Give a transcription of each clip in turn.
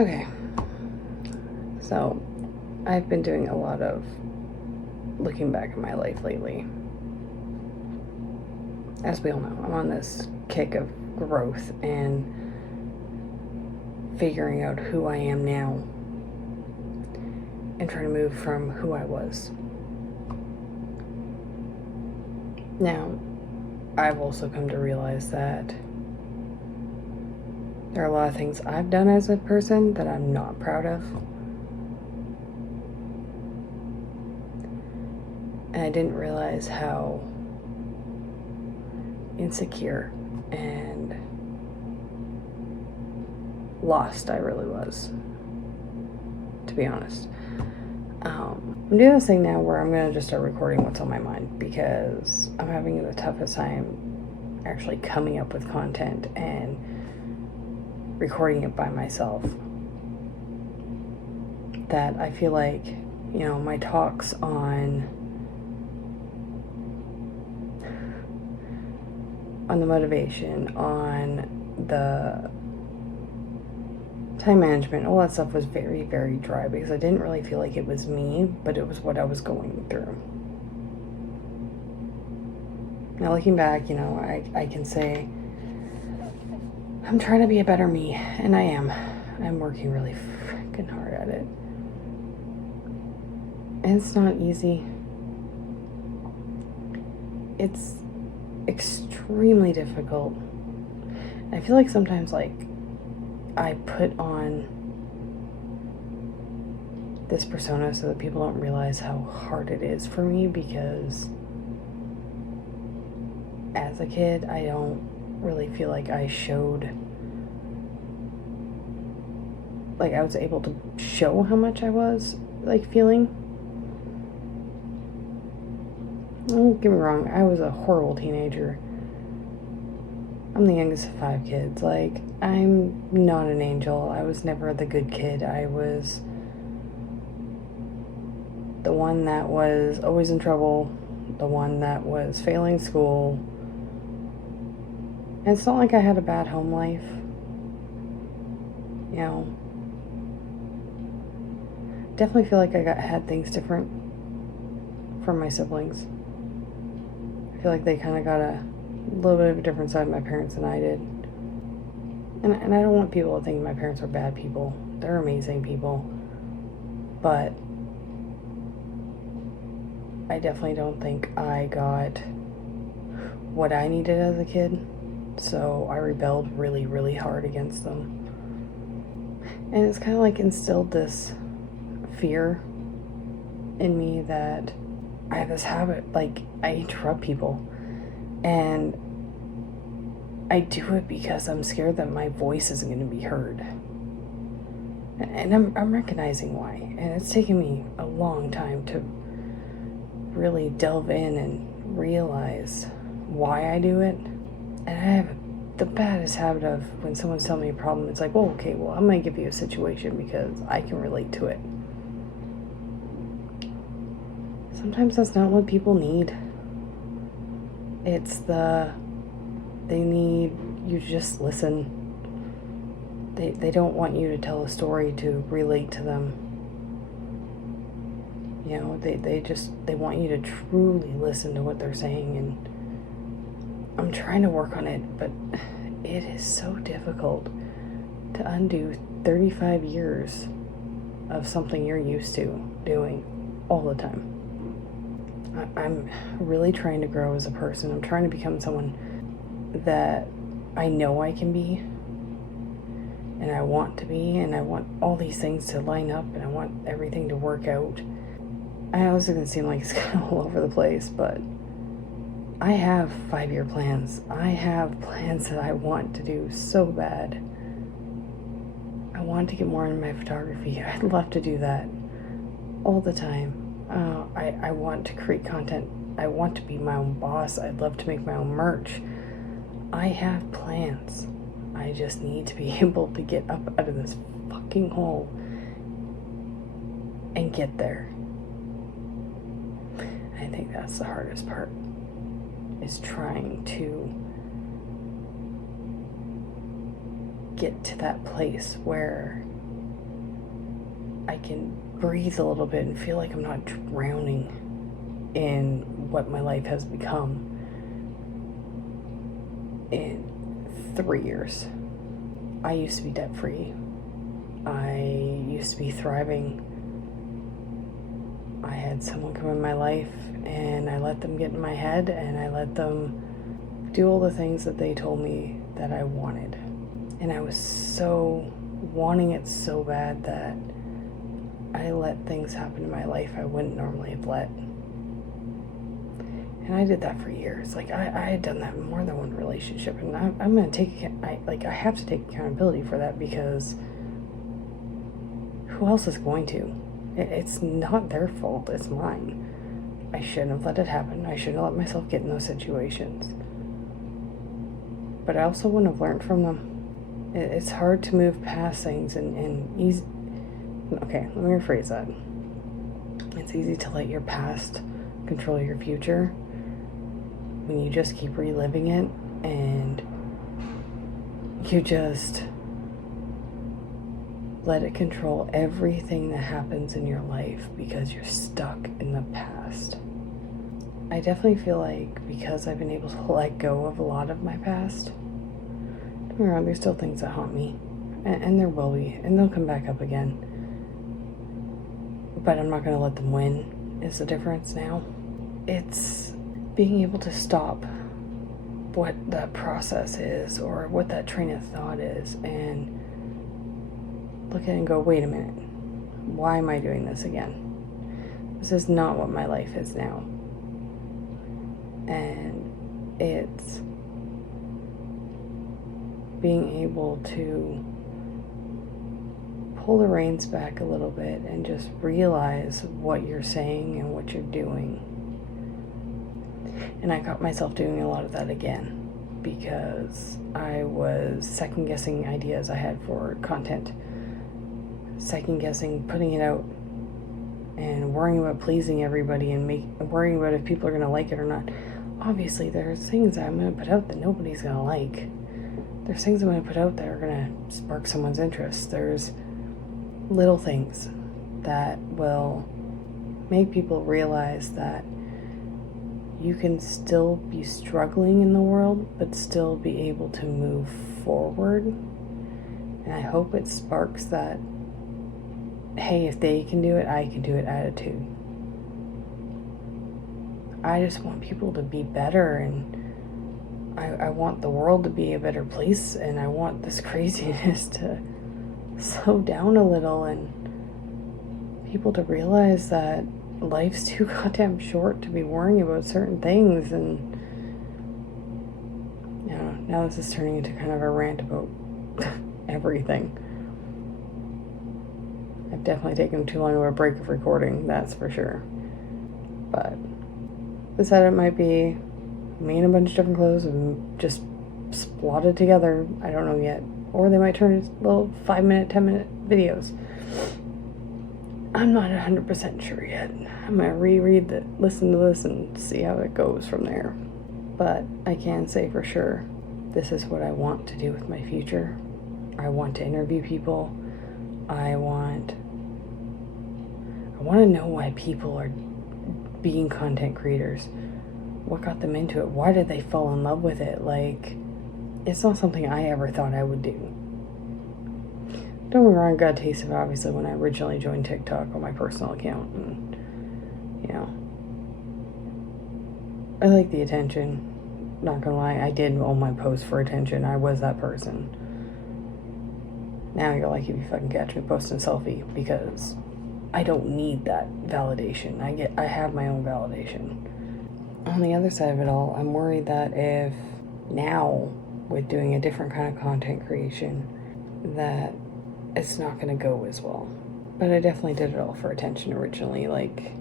Okay, so I've been doing a lot of looking back at my life lately. As we all know, I'm on this kick of growth and figuring out who I am now and trying to move from who I was. Now, I've also come to realize that there are a lot of things I've done as a person that I'm not proud of. And I didn't realize how insecure and lost I really was, to be honest. I'm doing this thing now where I'm going to just start recording what's on my mind because I'm having the toughest time actually coming up with content and recording it by myself. That I feel like, my talks on the motivation, on the time management, all that stuff was very, very dry because I didn't really feel like it was me, but it was what I was going through. Now looking back, I can say I'm trying to be a better me, and I am. I'm working really freaking hard at it. And it's not easy. It's extremely difficult. I feel like sometimes I put on this persona so that people don't realize how hard it is for me because as a kid, I don't really feel like I showed, I was able to show how much I was, feeling. Don't get me wrong, I was a horrible teenager. I'm the youngest of 5 kids. I'm not an angel. I was never the good kid. I was the one that was always in trouble, the one that was failing school. And it's not like I had a bad home life. Definitely feel like I had things different from my siblings. I feel like they kind of got a little bit of a different side of my parents than I did. And I don't want people to think my parents are bad people. They're amazing people. But I definitely don't think I got what I needed as a kid. So I rebelled really, really hard against them. And it's kind of instilled this fear in me that I have this habit, I interrupt people. And I do it because I'm scared that my voice isn't going to be heard. And I'm recognizing why. And it's taken me a long time to really delve in and realize why I do it. And I have the baddest habit of when someone's telling me a problem, it's I'm going to give you a situation because I can relate to it. Sometimes that's not what people need. It's they need you to just listen. They don't want you to tell a story to relate to them. They want you to truly listen to what they're saying, and I'm trying to work on it, but it is so difficult to undo 35 years of something you're used to doing all the time. I'm really trying to grow as a person. I'm trying to become someone that I know I can be, and I want to be, and I want all these things to line up, and I want everything to work out. I know this is going to seem like it's kind of all over the place, but I have 5-year plans. I have plans that I want to do so bad. I want to get more into my photography. I'd love to do that all the time. I want to create content. I want to be my own boss. I'd love to make my own merch. I have plans. I just need to be able to get up out of this fucking hole and get there. I think that's the hardest part, is trying to get to that place where I can breathe a little bit and feel like I'm not drowning in what my life has become in 3 years. I used to be debt-free. I used to be thriving. I had someone come in my life and I let them get in my head and I let them do all the things that they told me that I wanted. And I was so wanting it so bad that I let things happen in my life I wouldn't normally have let. And I did that for years. Like I had done that in more than one relationship, and I'm gonna I have to take accountability for that, because who else is going to? It's not their fault, it's mine. I shouldn't have let it happen. I shouldn't have let myself get in those situations. But I also wouldn't have learned from them. It's hard to move past things and easy. Okay, let me rephrase that. It's easy to let your past control your future when you just keep reliving it and you just let it control everything that happens in your life because you're stuck in the past. I definitely feel like because I've been able to let go of a lot of my past, don't get me wrong, there's still things that haunt me, and there will be, and they'll come back up again. But I'm not going to let them win, is the difference now. It's being able to stop what that process is or what that train of thought is and look at it and go, wait a minute, why am I doing this again? This is not what my life is now. And it's being able to pull the reins back a little bit and just realize what you're saying and what you're doing. And I caught myself doing a lot of that again because I was second guessing ideas I had for content, second guessing putting it out, and worrying about pleasing everybody and worrying about if people are going to like it or not. Obviously, there's things that I'm going to put out that nobody's going to like. There's things I'm going to put out that are going to spark someone's interest. There's little things that will make people realize that you can still be struggling in the world, but still be able to move forward. And I hope it sparks that, hey, if they can do it, I can do it attitude. I just want people to be better, and I want the world to be a better place, and I want this craziness to slow down a little and people to realize that life's too goddamn short to be worrying about certain things. And you know, now this is turning into kind of a rant about everything. I've definitely taken too long of a break of recording, that's for sure. But decided it might be me in a bunch of different clothes and just splotted together. I don't know yet. Or they might turn into little 5-minute, 10-minute videos. I'm not 100% sure yet. I'm going to listen to this and see how it goes from there. But I can say for sure, this is what I want to do with my future. I want to interview people. I want to know why people are being content creators. What got them into it? Why did they fall in love with it? Like, it's not something I ever thought I would do. Don't get me wrong, I got a taste of it obviously when I originally joined TikTok on my personal account, and you know, I like the attention. Not gonna lie, I did all my posts for attention. I was that person. Now you're like, if you fucking catch me posting a selfie, because I don't need that validation. I have my own validation. On the other side of it all, I'm worried that if now, with doing a different kind of content creation, that it's not going to go as well. But I definitely did it all for attention originally. Like,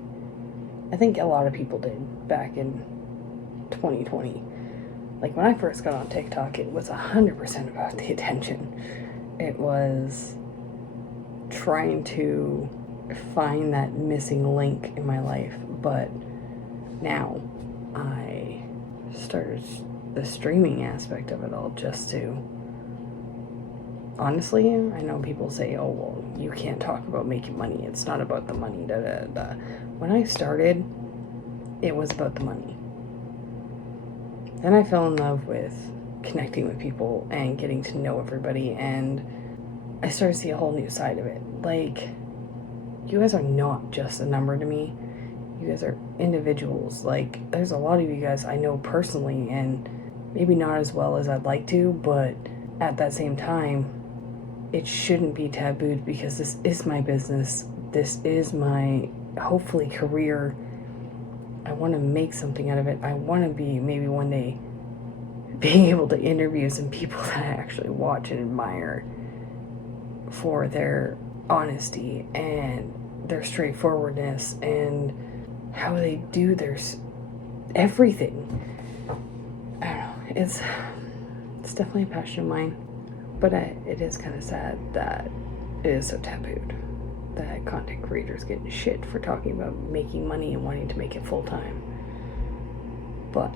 I think a lot of people did back in 2020. Like, when I first got on TikTok, it was 100% about the attention. It was trying to find that missing link in my life. But now I started the streaming aspect of it all just to honestly, I know people say, oh, well, you can't talk about making money. It's not about the money, da da da. When I started, it was about the money. Then I fell in love with connecting with people and getting to know everybody, and I started to see a whole new side of it. Like, you guys are not just a number to me. You guys are individuals. Like, there's a lot of you guys I know personally, and maybe not as well as I'd like to, but at that same time, it shouldn't be tabooed because this is my business. This is my, hopefully, career. I want to make something out of it. I want to be, maybe one day, being able to interview some people that I actually watch and admire for their honesty and their straightforwardness and how they do their everything. I don't know. It's definitely a passion of mine, but it is kind of sad that it is so tabooed. That content creators get shit for talking about making money and wanting to make it full time. But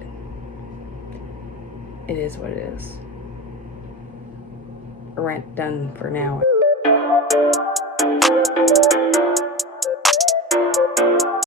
it is what it is. Rant done for now.